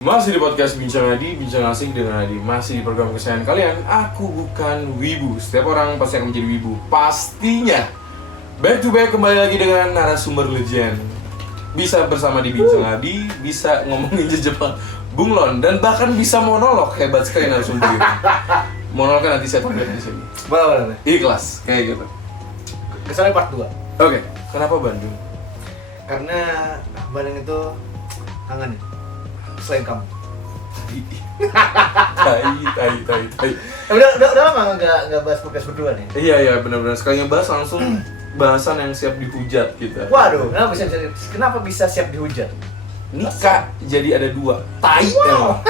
Masih di podcast Bincang Adi, Bincang Asik dengan Adi. Masih di program kesayangan kalian, Aku Bukan Wibu. Setiap orang pasti akan menjadi wibu, pastinya. Back to back kembali lagi dengan narasumber legend. Bisa bersama di Bincang Adi, bisa ngomongin Jepang Bung Lon, dan bahkan bisa monolog. Hebat sekali narasumber ini. Monolog kan nanti saya tampilkan di sini. Boleh. Ikhlas, kayak gitu. Kesannya part 2. Oke, kenapa Bandung? Karena Bandung itu kangen selain kamu. Tai. Udah lama nggak bahas podcast berdua nih. Iya, benar-benar. Sekali ngebahas langsung bahasan yang siap dihujat kita. Waduh, kenapa bisa siap dihujat? Nikah jadi ada dua. Tai. Wow.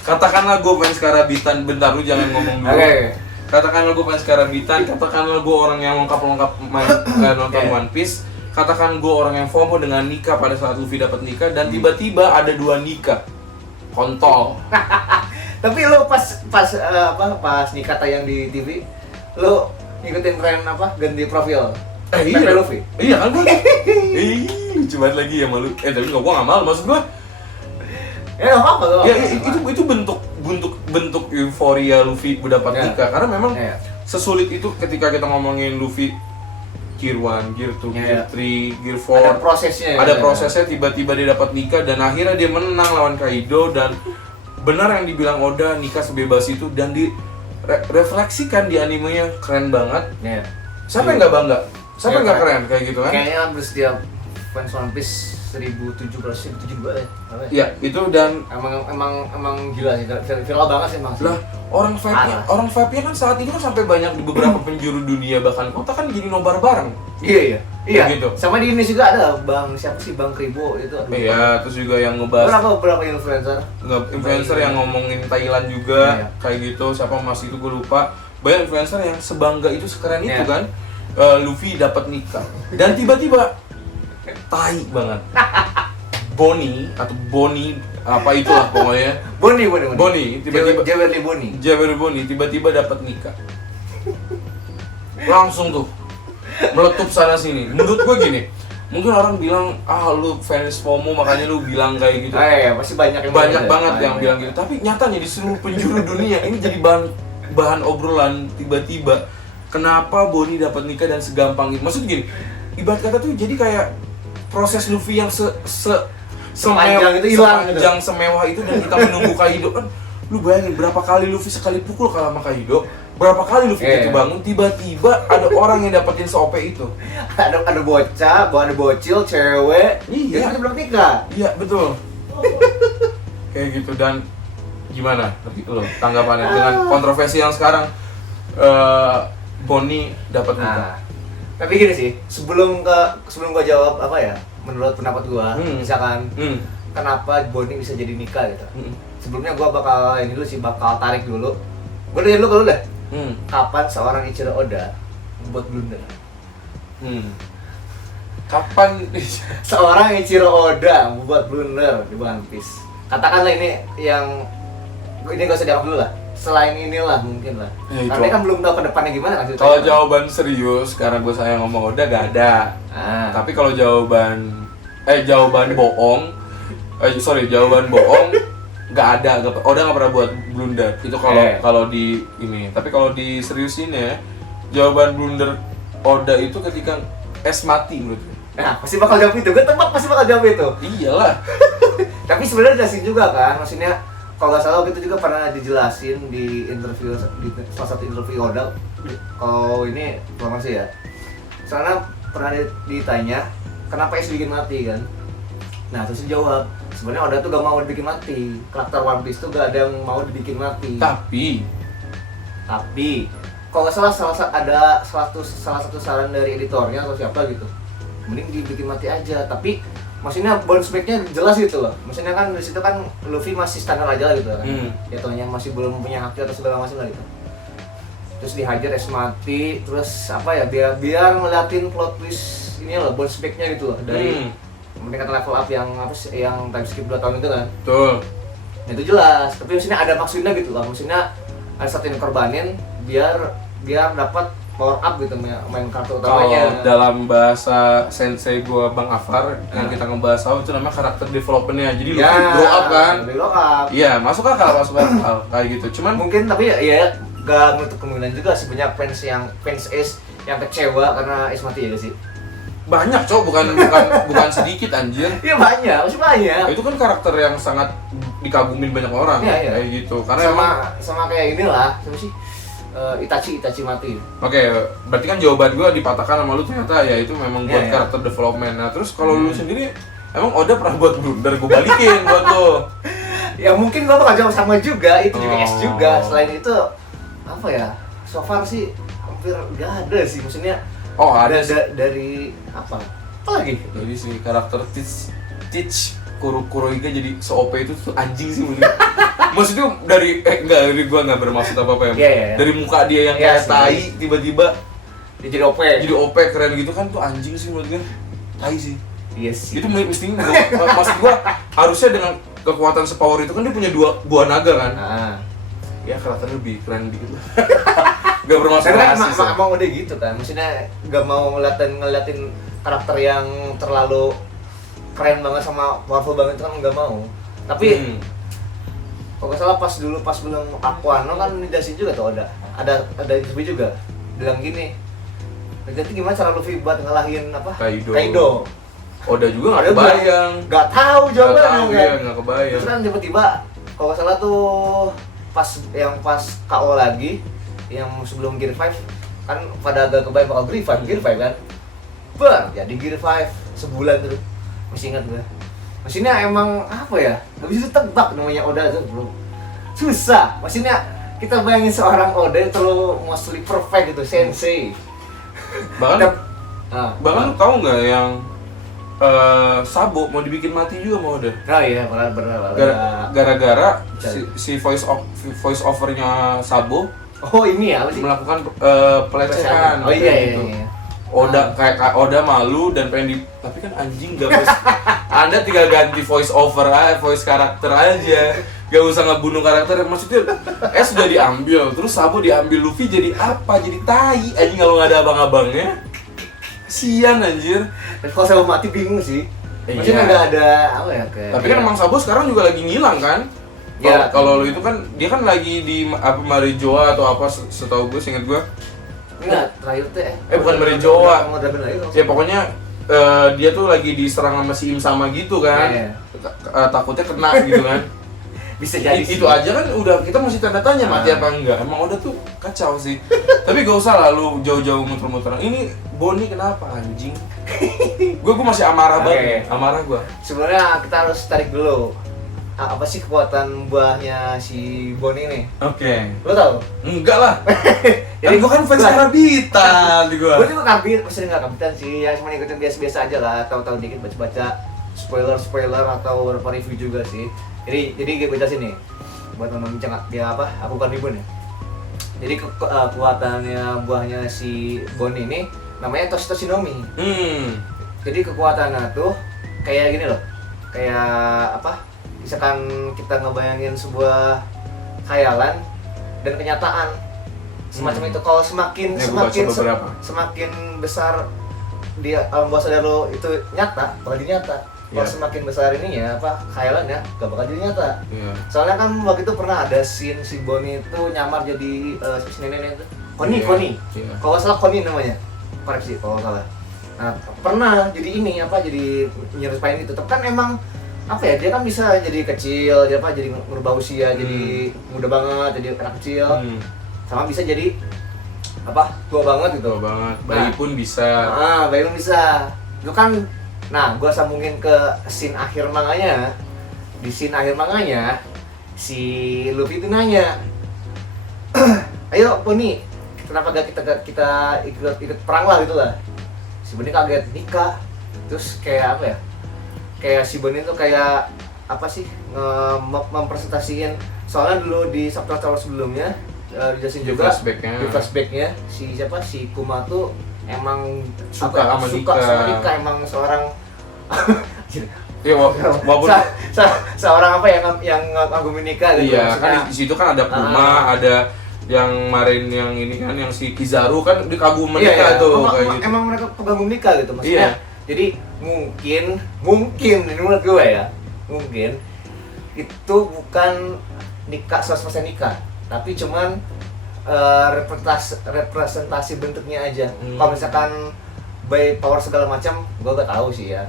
Katakanlah gue fans karabitan, bentar lu jangan ngomong dulu. Oke. Katakanlah gue fans karabitan, katakanlah gue orang yang lengkap nonton One Piece. Katakan gue orang yang FOMO dengan nikah pada saat Luffy dapat nikah dan tiba-tiba ada dua nikah. Kontol. Tapi lo pas nikah tayang di TV, lo ngikutin tren apa? Ganti profil. Iya. Luffy. Iya kan gue. Lucu banget lagi ya malu. Tapi gue gak malu, maksud gue. Ya nggak apa-apa. Ya itu bentuk euforia Luffy mendapat nikah karena memang sesulit itu ketika kita ngomongin Luffy Gear 1, Gear 2, Gear 3, Gear 4. Ada prosesnya tiba-tiba dia dapat nikah dan akhirnya dia menang lawan Kaido dan benar yang dibilang Oda nikah sebebas itu dan direfleksikan di animenya keren banget. Siapa yang nggak bangga? Siapa yang nggak keren kayak gitu kan? Kayaknya hampir setiap fans One Piece 1072 ya. Iya, itu dan emang gila sih, viral banget sih emang. Lah, orang vape-nya kan saat ini kan sampai banyak di beberapa penjuru dunia bahkan kota kan jadi nobar bareng. Iya. Gitu. Sama di Indonesia juga ada siapa sih Bang Kribo itu. Iya, terus juga yang ngebahas berapa influencer? Influencer yang ngomongin Thailand juga kayak gitu. Siapa Mas itu gue lupa. Banyak influencer yang sebangga itu sekeren itu kan. Luffy dapat nikah dan tiba-tiba tai banget. Bonnie apa itulah pokoknya. Bonnie tiba-tiba Jewelry Bonnie tiba-tiba dapat nikah. Langsung tuh meletup sana sini. Menurut gue gini, mungkin orang bilang lu fans FOMO makanya lu bilang kayak gitu. Pasti banyak banget yang bilang gitu. Tapi nyatanya di seluruh penjuru dunia ini jadi bahan obrolan tiba-tiba. Kenapa Bonnie dapat nikah dan segampang itu? Maksud gini, ibarat kata tuh jadi kayak proses Luffy yang sepanjang semewah itu dan kita menunggu Kaido kan. Lu bayangin berapa kali Luffy sekali pukul kalah sama Kaido, berapa kali Luffy itu bangun, tiba-tiba ada orang yang dapetin se-OP itu. Ada bocah, ada bocil, cewek, iya, belum nikah. Iya, betul. Kayak gitu dan gimana lo tanggapannya dengan kontroversi yang sekarang Bonnie dapat nikah? Tapi gini sih, sebelum gua jawab apa ya, menurut pendapat gua, misalkan kenapa Bonnie bisa jadi nikah gitu. Sebelumnya gua bakal tarik dulu. Gua dari dulu kalau deh. Kapan seorang Ichiro Oda membuat blunder? Kapan seorang Ichiro Oda membuat blunder di One Piece? Katakanlah ini gak usah dianggap dulu lah. Selain inilah mungkin lah. Karena kan belum tahu ke depannya gimana kan. Kalau jawaban serius, karena gue sayang ngomong Oda gak ada. Tapi kalau jawaban bohong, jawaban bohong gak ada. Oda gak pernah buat blunder. Itu kalau di ini. Tapi kalau di seriusin ya, jawaban blunder Oda itu ketika es mati menurut gue. Pasti bakal jawab itu. Gue tebak pasti bakal jawab itu. Iyalah. Tapi sebenarnya jelasin juga kan, maksudnya kalau nggak salah itu juga pernah dijelasin di salah satu interview Oda. Kalau ini informasi ya, soalnya pernah ditanya kenapa Ace bikin mati kan. Nah terus dia jawab sebenarnya Oda tuh gak mau dibikin mati, karakter One Piece tuh gak ada yang mau dibikin mati. Tapi kalau nggak salah ada salah satu saran dari editornya atau siapa gitu, mending dibikin mati aja. Tapi maksudnya bounce back-nya jelas gitu loh. Maksudnya kan di situ kan Luffy masih standar aja lah gitu kan. Jatuhnya masih belum punya hak atau segala macam lah gitu. Terus dihajar es mati, terus apa ya biar ngeliatin plot twist ini loh, bounce back-nya gitu loh dari meningkatkan level up yang time skip 2 tahun itu kan. Betul. Nah, itu jelas, tapi maksudnya ada maksudnya gitu loh. Maksudnya ada satu yang korbanin biar dapat power up gitu main kartu Kalau utamanya. dalam bahasa sensei gua Bang Afar yang kita ngebahas itu namanya karakter developmentnya. Jadi Luffy grow up kan? Grow up. Iya, masuk akal kayak gitu. Cuman mungkin tapi ya gak menutup kemungkinan juga sih banyak fans Ace yang kecewa karena Ace mati ya sih. banyak bukan sedikit anjir. Iya banyak, masih banyak. Itu kan karakter yang sangat dikagumin banyak orang kayak gitu. Karena sama kayak inilah, siapa sih? Itachi mati. Oke, berarti kan jawaban gue dipatahkan sama lu ternyata ya itu memang buat karakter development. Nah terus kalau lu sendiri, emang Oda pernah buat blunder, gue balikin buat lu. Ya mungkin gue bakal jawab sama juga, itu juga S juga. Selain itu, apa ya, so far sih hampir gak ada sih, maksudnya ada dari apa lagi? Jadi si karakter Teach Kuroiga jadi se-OP itu tuh anjing sih menurut. Maksudnya dari gua nggak bermaksud apa-apa ya. Yeah. Dari muka dia yang kayak tai tiba-tiba dia jadi OP. Jadi OP keren gitu kan tuh anjing sih menurut gua. Tai sih. Iya sih. Itu mestinya maksud gua harusnya dengan kekuatan sepower itu kan dia punya dua buah naga kan. Ya karakternya lebih keren dikit lah. Gak bermaksud rasis. Emang udah gitu kan. Maksudnya gak mau ngeliatin karakter yang terlalu keren banget sama powerful banget itu kan nggak mau. Tapi kalau nggak salah pas belum Aquano kan dijelasin juga tuh ada interview juga bilang gini, nanti gimana cara Luffy buat ngalahin apa Kaido. Oda juga nggak kebayang. Nggak tahu jawabannya kan. Nggak kebayang. Terus kan tiba-tiba kalau nggak salah tuh pas KO lagi yang sebelum Gear 5 kan pada agak kebayang bakal Gear 5 kan. Jadi Gear 5 sebulan tuh. Masih ingat gue. Maksudnya emang apa ya? Gak bisa tebak namanya Oda tuh bro. Susah. Maksudnya kita bayangin seorang Oda itu mostly perfect gitu, sensei. Bahkan tahu nggak yang Sabo mau dibikin mati juga sama Oda. Oh iya, benar. Gara-gara si voice overnya Sabo. Oh ini ya, melakukan pelecehan. Oh iya. Kayak Oda malu dan pengen tapi kan anjing gak bisa. Anda tinggal ganti voice karakter aja. Gak usah ngebunuh karakter. Maksudnya sudah diambil, terus Sabo diambil Luffy jadi apa? Jadi tai anjing kalau nggak ada abang-abangnya. Kasian anjir. Dan kalau Sabo mati bingung sih. Maksudnya nggak ada apa ya kayak. Tapi kan emang Sabo sekarang juga lagi ngilang kan? Ya. Kalau itu kan dia kan lagi di Marijoa atau apa setahu gue, seinget gue. Enggak, terakhir tuh bukan Marijoa. Ya pokoknya dia tuh lagi diserang sama si Im sama gitu kan. Takutnya kena gitu kan. Bisa jadi itu aja kan udah kita masih tanda tanya mati apa enggak. Emang udah tuh kacau sih. Tapi gak usah lalu jauh-jauh muter-muter. Ini Bonnie kenapa anjing? Gue masih amarah banget. Amarah gue. Sebenarnya kita harus tarik dulu. Apa sih kekuatan buahnya si Bonnie nih? Oke. Lo tau? Enggak lah. Jadi gue kan fans Karabitan di gue. Gue juga maksudnya nggak Karabitan sih, ya cuma ikutin biasa-biasa aja lah, tahu-tahu dikit baca-baca spoiler atau beberapa review juga sih. Jadi gue jelasin nih, buat nonton dia apa? Aku bukan ribun ya. Jadi kekuatannya buahnya si Bonnie ini namanya Toshitoshinomi. Jadi kekuatannya tuh kayak gini loh, kayak apa? Misalkan kita ngebayangin sebuah khayalan dan kenyataan semacam itu. Kalau semakin besar di alam bawah sadar lo itu nyata, bakal jadi nyata. Kalau semakin besar ininya apa khayalannya gak bakal jadi nyata. Soalnya kan waktu itu pernah ada scene si Bonnie itu nyamar jadi si nenek itu Connie. Kalau salah Connie namanya, koreksi kalau salah. Nah pernah jadi ini apa jadi nyerupain itu. Tapi kan emang apa ya, dia kan bisa jadi kecil, jadi merubah usia jadi muda banget, jadi anak kecil, sama bisa jadi apa tua banget gitu. Tua banget, bayi pun bisa. Bayi pun bisa. Itu kan, nah gua sambungin ke scene akhir manganya. Di scene akhir manganya, si Luffy itu nanya, ayo Bonnie, kenapa gak kita ikut perang lah gitu lah. Si Bonnie kaget, nikah, terus kayak apa ya? Kayak si Bonnie tuh kayak apa sih mempresentasiin, soalnya dulu di chapter sebelumnya dijelasin juga di flashbacknya si Kuma tuh emang suka sama Nika, emang seorang walaupun seorang apa yang ngagumin Nika gitu. Iya kan di situ kan ada Kuma, ada yang kemarin yang ini kan yang si Kizaru kan dikagum Iya, mereka iya. tuh kayak gitu. Emang mereka pegangum nikah gitu maksudnya. Iya. Jadi mungkin ini menurut gue ya, mungkin itu bukan nikah 100% nikah, tapi cuman representasi bentuknya aja. Kalau misalkan by power segala macam, gue gak tahu sih ya.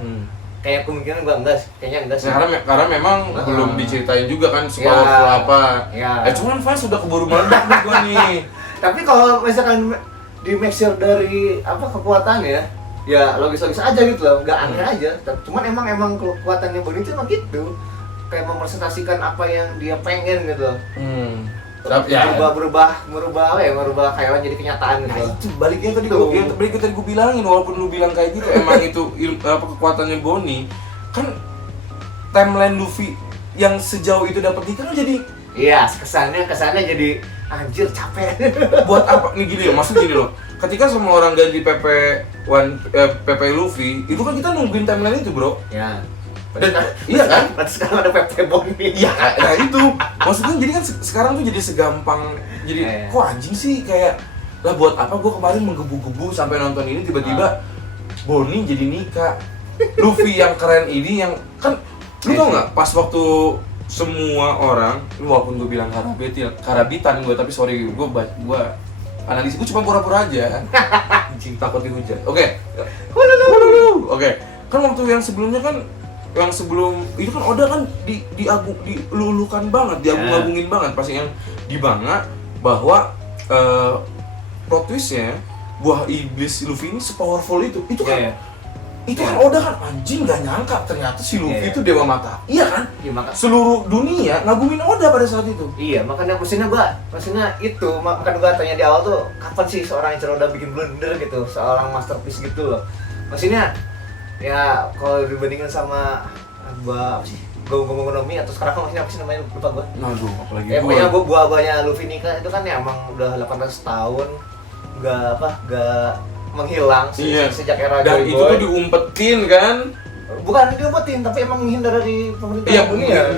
Kayak kemungkinan gue kayaknya enggak sih. Karena memang belum diceritain juga kan powerful apa. Cuman fans sudah keburu meledak nih gue nih. Tapi kalau misalkan di make sure dari kekuatannya, ya logis-logis aja gitu loh, nggak aneh aja. Cuman emang kekuatannya Bonnie itu emang gitu, kayak merepresentasikan apa yang dia pengen gitu. Merubah khayalan jadi kenyataan gitu. Nah, itu baliknya tadi gue bilangin, walaupun lu bilang kayak gitu, emang itu kekuatannya Bonnie kan timeline Luffy yang sejauh itu dapat nikah kan jadi kesannya jadi anjir capek. Buat apa nih gini loh, maksud gini loh. Ketika semua orang ganti PP Luffy, itu kan kita nungguin timeline itu, Bro. Ya. Dan iya kan? Berarti sekarang ada PP Bonnie. Iya, nah itu. Maksudnya jadi kan sekarang tuh jadi segampang jadi kok anjing sih kayak lah buat apa gua kemarin menggebu-gebu sampai nonton ini tiba-tiba Bonnie jadi nikah. Luffy yang keren ini yang kan lu tau nggak pas waktu semua orang, walaupun gue bilang karabitan gue, tapi sorry gue analisis gue cuma pura-pura aja. Anjing takut dihujat. Oke. Kan waktu yang sebelumnya kan sebelum itu kan Oda kan dilulukan banget, diagung-agungin banget pasti yang di Banga bahwa plot twistnya buah iblis Luffy ini sepowerful itu kan. Itu kan Oda kan anjing gak nyangka ternyata si Luffy itu dewa mata. Iya kan? Iya, seluruh dunia ngagumin Oda pada saat itu. Iya, makanya maksudnya itu makanya gua tanya di awal tuh kapan sih seorang Ichiro Oda bikin blunder gitu, seorang masterpiece gitu loh. Maksudnya ya kalau dibandingin sama apa sih? Gomu Nomi atau sekarang maksudnya apa sih namanya lupa gua. Aduh, apalagi gua. Pokoknya buahnya Luffy nikah itu kan ya emang udah 18 tahun enggak menghilang sejak era dan Joy itu Boy. tuh diumpetin kan? Bukan diumpetin, tapi emang menghindar dari pemerintah dunia.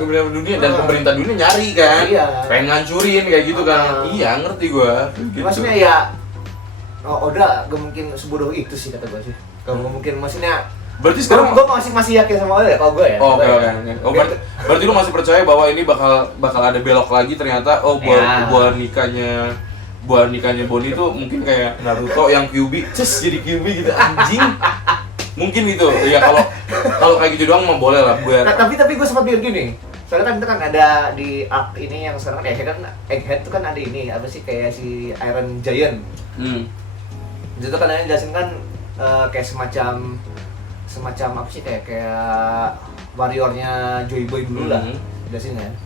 Dan pemerintah dunia nyari kan? Iya. Pengen ngancurin kayak gitu kan? Iya, ngerti gua. Gitu. Maksudnya ya Oda gak mungkin sebodoh itu sih kata gua sih. Gak mungkin, maksudnya berarti sekarang gua masih yakin sama Oda ya kalau gua ya. Berarti lu masih percaya bahwa ini bakal ada belok lagi ternyata buah nikahnya Bonnie tuh mungkin kayak Naruto yang Kyuubi jadi Kyuubi gitu anjing. Mungkin gitu. Ya kalau kayak gitu doang mah boleh lah buat. Nah, tapi gue sempat bilang gini. Soalnya kan itu kan ada di arc ini yang sekarang Egghead tuh kan ada ini apa sih kayak si Iron Giant. Itu kan ada jelasin kan kayak semacam apa sih kayak warriornya Joy Boy dulu lah. Jelasin kan.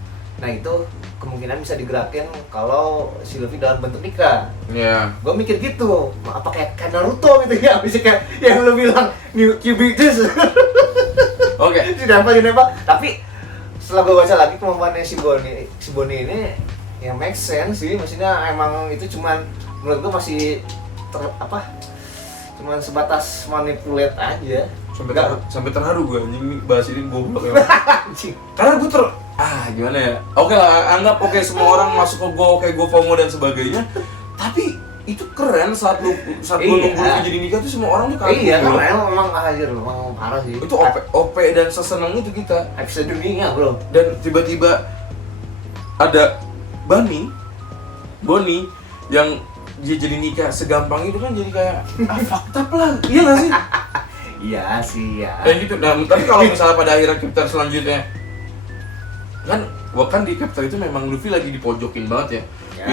Nah, itu kemungkinan bisa digerakin kalau si Luffy dalam bentuk nikah. Iya. Gue mikir gitu, apa kayak Naruto gitu ya, bisa kayak yang lu bilang New Cubitus. Oke. Tidak apa. Tapi setelah gue baca lagi kemampuannya si Bonnie ini yang make sense sih, maksudnya emang itu cuman menurut gue masih cuman sebatas manipulate aja. Sampai terharu gue anjing bahas ini goblok ya. Karena gue gimana ya? Oke lah, anggap semua orang masuk ke gue FOMO dan sebagainya. Tapi itu keren saat gue nunggu Luffy jadi nikah tuh semua orang tuh kagum. Iya, memang memang parah sih. Itu OP dan seseneng itu kita. Episode dunia, Bro. Dan tiba-tiba ada Bonnie yang dia jadi nikah segampang itu kan jadi kayak fucked up lah. Iya gak sih? Iya sih ya. Kayak gitu. Nah, tapi kalau misalnya pada akhirnya chapter selanjutnya kan di chapter itu memang Luffy lagi dipojokin banget ya.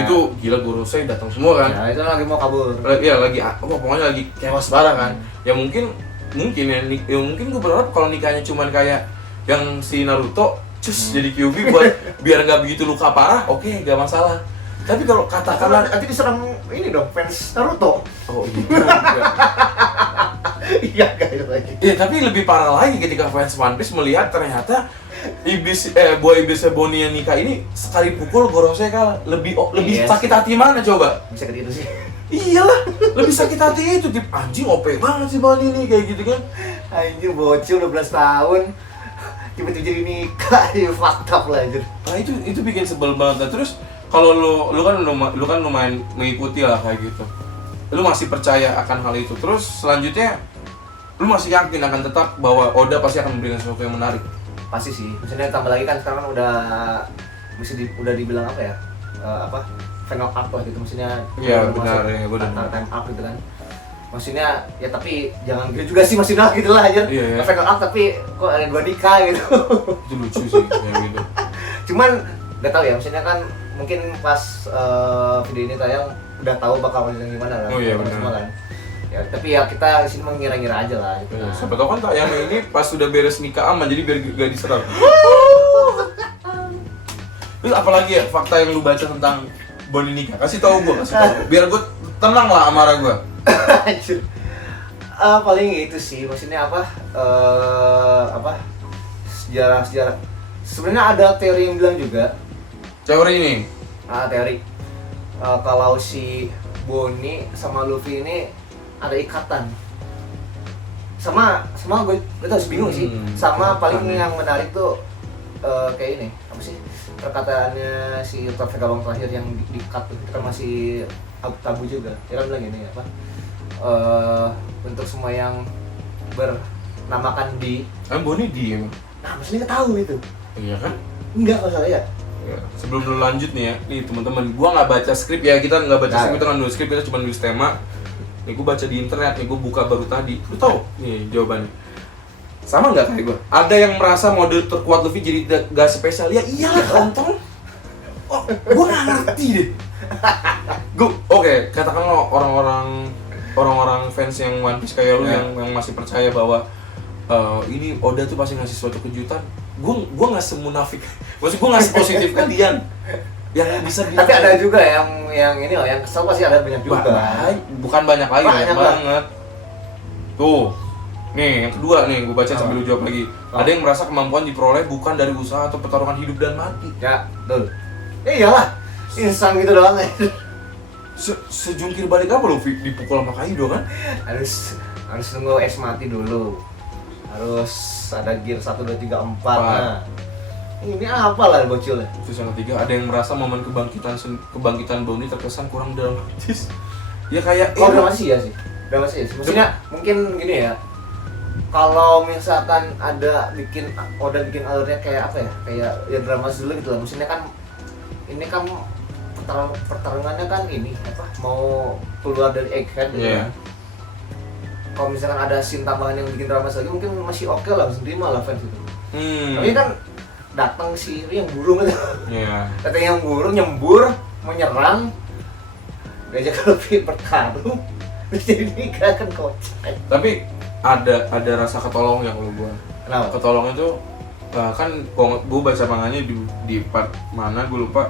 Itu gila Gorosei datang semua kan. Ya, itu lagi mau kabur. Iya, pokoknya lagi chaos parah kan. Ya mungkin gue berharap kalau nikahnya cuman kayak yang si Naruto jadi Kyuubi buat biar nggak begitu luka parah, oke, nggak masalah. Tapi kalau katakanlah nanti diserang ini dong fans Naruto. Oh iya. Iya guys lagi. Iya, tapi lebih parah lagi ketika fans One Piece melihat ternyata buah iblisnya Bonnie yang nikah ini sekali pukul Gorosei kalah. Lebih sakit hati mana coba? Bisa kayak gitu sih. Iyalah, lebih sakit hati itu tip anjing OP banget sih Bonnie ini kayak gitu kan. Anjing bocil 12 tahun tiba-tiba jadi nikah, ya fucked up lah anjir. Nah itu bikin sebel banget. Nah, terus kalau lu kan lumayan mengikuti lah kayak gitu. Lu masih percaya akan hal itu. Terus selanjutnya lu masih yakin akan tetap bahwa Oda pasti akan memberikan sesuatu yang menarik? Pasti sih. Misalnya tambah lagi kan sekarang kan udah dibilang apa ya? Final up lah gitu, maksudnya. Iya benar ya, time up gitu kan. Maksudnya ya tapi jangan gitu juga sih, maksudnya gitu lah aja. Iya. Final up tapi kok ada 2 nikah gitu. Itu lucu sih kayak gitu. Cuman nggak tahu ya, maksudnya kan mungkin pas video ini tayang udah tahu bakal maksudnya gimana kan. Oh iya benar. Kan. Ya tapi ya kita di sini mengira-ngira aja lah gitu. Iya, siapa tahu kan tayang ini pas sudah beres nikah aman, jadi biar gak diserang. Terus apalagi ya fakta yang lu baca tentang Bonnie nikah? Kasih tahu biar gue tenang lah amarah gue. Anjir. Paling itu sih, maksudnya sejarah. Sebenarnya ada teori yang bilang juga. Teori ini? Teori kalau si Bonnie sama Luffy ini ada ikatan. Sama gue tuh bingung sih. Sama paling yang menarik tuh kayak ini, apa sih? Perkataannya si Vegabond terakhir yang di-cut itu kan masih tabu juga. Dia kan bilang gini apa? Untuk semua yang bernamakan di Bonnie di emang? Nah, maksudnya nggak tahu itu. Iya kan? Enggak masalah ya. Ya, sebelum lu lanjut nih ya, nih teman-teman, gua nggak baca skrip ya, kita nggak baca skrip, kita nggak nulis skrip, kita cuma nulis tema. Nih gua baca di internet, nih gua buka baru tadi. Lu tahu? Nih jawabannya. Sama nggak kayak gua? Ada yang merasa mode terkuat Luffy jadi gak spesial? Ya iyalah kontol. Oh, gua nggak ngerti deh. Oke, katakanlah orang-orang fans yang One Piece kayak lu yang masih percaya bahwa ini Oda tuh pasti ngasih suatu kejutan. Gue nggak semunafik, maksud gue nggak sepositif kalian yang bisa bilang. Tapi ada juga yang ini loh, yang kesel pasti ada banyak juga. Bukan banyak lagi, banyak banget. Tuh, nih yang kedua nih, gue baca sambil lu jawab lagi. Ada yang merasa kemampuan diperoleh bukan dari usaha atau pertarungan hidup dan mati. Ya, betul. Iyalah, instan gitu doang. Sejungkir balik apa lu dipukul sama Kaido kan? Harus nunggu es mati dulu. Harus ada gear 1, 2, 3, 4. Nah, ini apa lah bocilnya? Terus yang ketiga, ada yang merasa momen kebangkitan Bonnie terkesan kurang dramatis. Ya kayak dramatis ya sih. Dramatis. Maksudnya mungkin gini ya. Kalau misalkan Oda bikin alurnya kayak apa ya? Kayak ya dramatis dulu gitu lah. Maksudnya kan ini kan pertarungannya kan ini apa? Mau keluar dari Egghead gitu kan. Kalau misalkan ada scene tambahan yang bikin drama lagi mungkin masih oke lah, bisa terima lah fans itu. Tapi kan datang si yang burung itu. Datang yang burung nyembur, menyerang, diajak Luffy bertarung, terus jadi nikah kan kocak. Tapi ada rasa ketolong yang lu gua. Kenapa? Ketolong itu kan gua baca manganya di part mana gua lupa.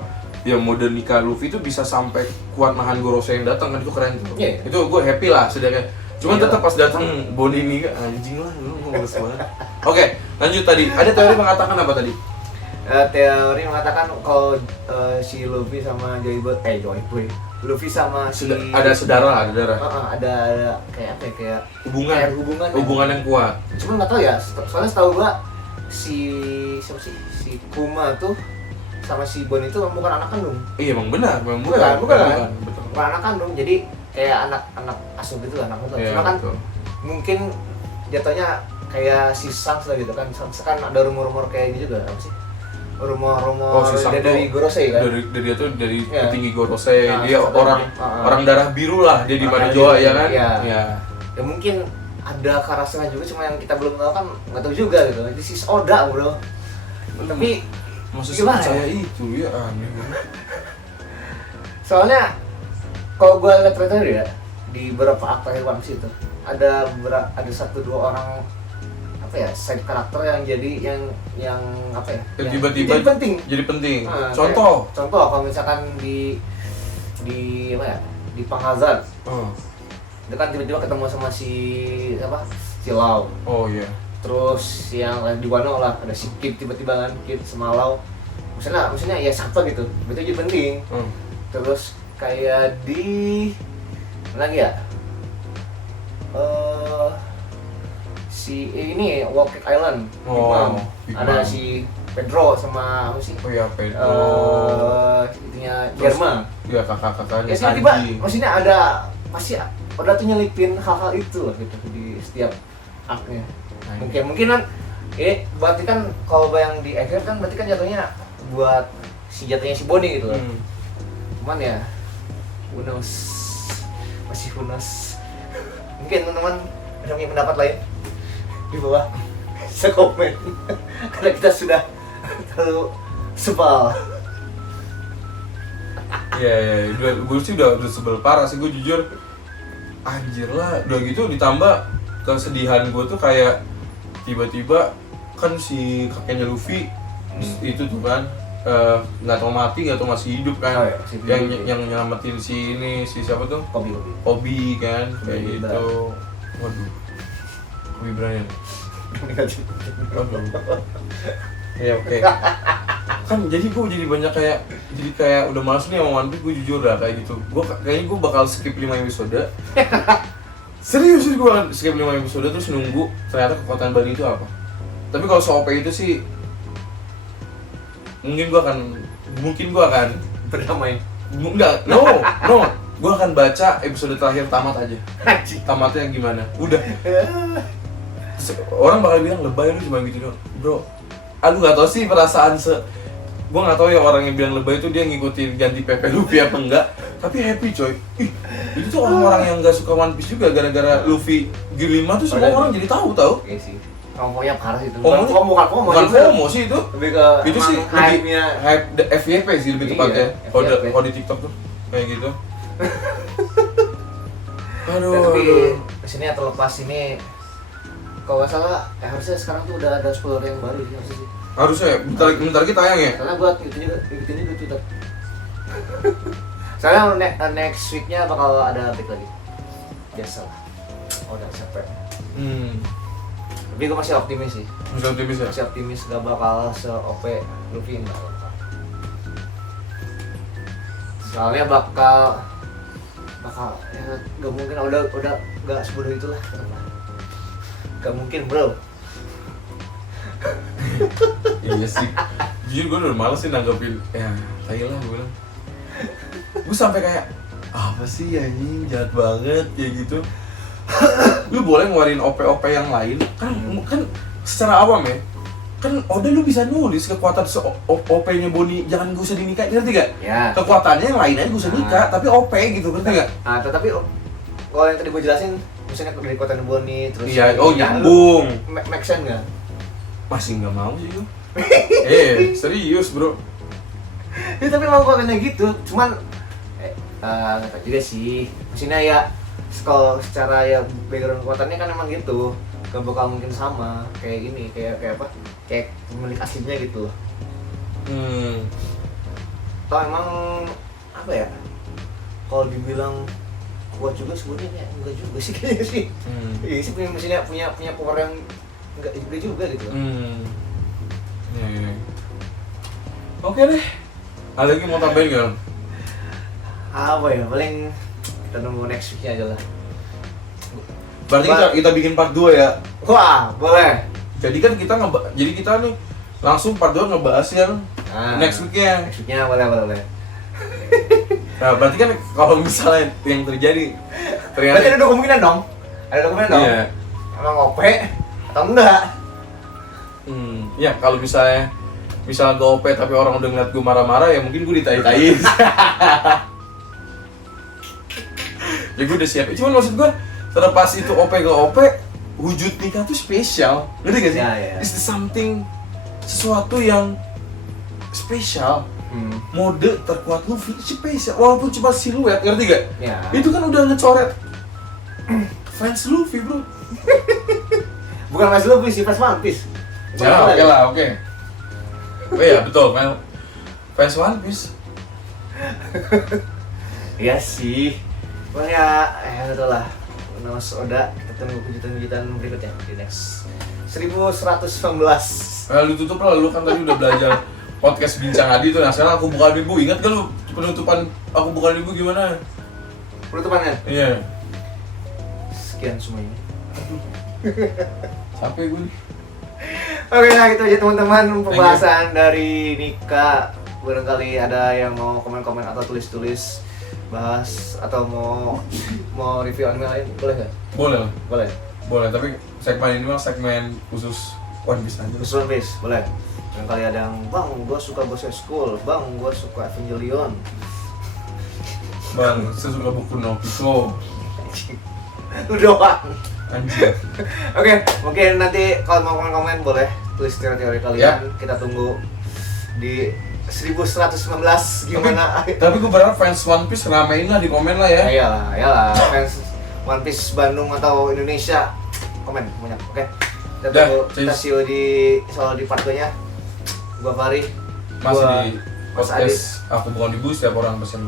Ya mode nikah Luffy itu bisa sampai kuat nahan Gorosei yang datang kan, itu keren tuh. Itu gua happy lah sedangkan. Cuman tetap pas datang Bonnie ini anjing lah, lu males banget. Oke, lanjut tadi. Ada teori mengatakan apa tadi? Teori mengatakan kalau si Luffy sama Luffy sama si ada darah. Ada kayak apa ya, kayak hubungan yang kuat. Cuman nggak tahu ya, soalnya setahu gua si Kuma tuh sama si Bonnie itu bukan anak kandung. Iya emang benar, bukan. Bukan anak kandung, jadi kayak anak asuh gitu lah, anak betul. Cuma kan mungkin jatuhnya kayak si Shanks lah gitu kan. Shanks kan ada rumor-rumor kayak gitu juga, apa sih? Rumor-rumor dari Gorosei kan. Dari petinggi Gorosei. Dia orang darah biru lah, dia di Marijoa ya kan? Iya. Ya mungkin ada karasnya juga, cuma yang kita belum tahu kan, nggak tahu juga gitu. This is Oda, bro. Tapi maksudnya percaya itu ya aneh banget. Soalnya kalau gue lihat trailer ya, di beberapa aktor One Piece itu ada 1-2 orang apa ya, side karakter yang jadi yang apa ya? Yang tiba-tiba jadi penting. Contoh kalau misalkan di apa ya? Di Panghazard. Itu kan tiba-tiba ketemu sama si Lau. Oh iya. Terus yang di Wano lah ada si Kid tiba-tiba kan, Kid sama Lau. Maksudnya ya siapa gitu. Itu jadi penting. Terus kayak di mana lagi ya? Si ini Wall Cake Island. Ada si Pedro sama apa sih? Oh ya Pedro. Itunya Germa. Iya kakak-kakaknya. Ya tiba-tiba maksudnya ada pasti udah tuh nyelipin hal-hal itu lah gitu di setiap arc-nya. Mungkin kan berarti kan kalau yang di akhir kan berarti kan jatuhnya buat jatuhnya si Bonnie gitu loh. Cuman ya who knows. Masih who knows. Mungkin teman-teman ada punya pendapat lain di bawah bisa komen karena kita sudah terlalu sebal. Iya, gue sih udah sebel parah sih, gue jujur. Anjir lah, udah gitu ditambah kesedihan gue tuh kayak tiba-tiba kan si kakeknya Luffy itu tuh kan nggak tahu mati nggak tahu masih hidup kan. Yang nyelamatin si siapa tuh? Kobe kan kayak gitu. Waduh, Kobe Bryant. Waduh. Ya oke. Kan jadi gue jadi banyak kayak udah males nih sama One Piece, gue jujur lah kayak gitu. Kayaknya gue bakal skip 5 episode. Serius sih gue akan skip 5 episode terus nunggu ternyata kekuatan Bani itu apa. Tapi kalau so-OP itu sih mungkin gue akan berdamai. Enggak, no. Gue akan baca episode terakhir tamat aja. Tamatnya gimana? Udah. Orang bakal bilang lebay lu cuma gitu doang. Bro, lu nggak tau sih perasaan gue nggak tahu ya orang yang bilang lebay itu dia ngikutin ganti Pepe Luffy apa enggak, tapi happy coy. Itu tuh orang-orang yang nggak suka One Piece juga gara-gara Luffy Gear 5 tuh semua orang jadi tahu. Iya sih. Pokoknya parah sih itu. Bukan FOMO sih itu. Lebih ke itu sih hype-nya. Hype FYP sih lebih tepatnya. Kalau di TikTok tuh kayak gitu. Aduh. Tapi kesini terlepas ini kalau nggak salah harusnya sekarang tuh udah ada spoiler yang baru sih. Harusnya bentar kita tayang ya. Karena buat ikutin juga Twitter. Soalnya next week-nya bakal ada update lagi. Biasa lah. Udah capek. Tapi gue masih optimis sih. Masih optimis gak bakal se-OP Luffy enggak bakal. Soalnya bakal ya gak mungkin udah gak sebodoh itulah. Gak mungkin bro. Iya sih. Jujur gue udah males sih nanggepin. Ya, Thailand gue bilang. Gue sampai kayak apa sih anjing jahat banget kayak gitu. Lu boleh ngeluarin OP-OP yang lain kan secara awam ya. Kan udah lu bisa nulis kekuatan OP-nya Bonnie jangan gak usah dinikahin, ngerti gak? Ya. Kekuatannya yang lain aja gak usah nikah, tapi OP gitu, ngerti gak? Tetapi kalau yang tadi gue jelasin misalnya dari kekuatan Bonnie terus nyambung. Make sense gak? Masih nggak mau sih gue. Serius bro. Ya tapi mau kontennya gitu, cuman nggak tahu juga sih. Maksudnya ya kalau secara ya background kekuatannya kan emang gitu, gak bakal mungkin sama kayak gini, kayak apa? Kayak pemilik aslinya gitu. Atau emang apa ya? Kalau dibilang kuat juga sebenarnya enggak juga sih kayaknya sih. Iya sih punya power yang enggak juga gitu. Ya. Oke deh. Ada lagi mau tambahin gak? Apa ya? Paling kita nunggu next week-nya aja lah. Berarti kita bikin part 2 ya? Wah, boleh. Jadi kan kita nih langsung part 2 ngebahas yang next week-nya. Next week-nya boleh. Nah, berarti kan kalau misalnya yang terjadi ternyata berarti ada kemungkinan dong? Ada kemungkinan dong? Iya. Emang OP atau enggak? Ya kalau misalnya gue OP tapi orang udah ngeliat gue marah-marah ya mungkin gue ditai-taiin. Ya gue udah siap. Cuman maksud gue terlepas itu OP gak OP, wujud nikah tuh spesial. Ngerti gak sih? Ya. It's something, sesuatu yang spesial. Mode terkuat Luffy spesial, walaupun cuma siluet, ngerti gak? Ya. Itu kan udah ngecoret fans Luffy bro. Bukan fans Luffy sih, fans One Piece. Ya oke. Oh iya betul, fans One Piece. Iya sih. Pokoknya betul lah. Mas Oda, kita tunggu kejutan-kejutan berikutnya di next 1119. Lu tutup lah, lu kan tadi udah belajar podcast Bincang Adi tuh. Nah sekarang Aku Bukan Ibu, ingat gak lu penutupan Aku Bukan Ibu gimana? Penutupannya? Iya. Sekian semuanya. Capek gue nih. Oke, nah gitu aja teman-teman pembahasan dari Nika. Barangkali ada yang mau komen-komen atau tulis-tulis bahas atau mau review anime lain, boleh nggak? Boleh, tapi segmen ini mah segmen khusus One Piece aja. Khusus One Piece, boleh. Barangkali ada yang, bang, gua suka Boss School, bang, gua suka Evangelion. Bang, saya suka buku Naruto. Lu doang. Anjir. Oke, mungkin nanti kalau mau komen-komen boleh tulis teori-teori kalian. Kita tunggu di 1119 gimana. Tapi gue berharap fans One Piece ramein lah di komen lah ya. Iyalah, fans One Piece Bandung atau Indonesia komen banyak. Oke. Kita see you di part 2-nya. Gua Fari. Masih di podcast Aku Bukan Ibu, setiap orang pasti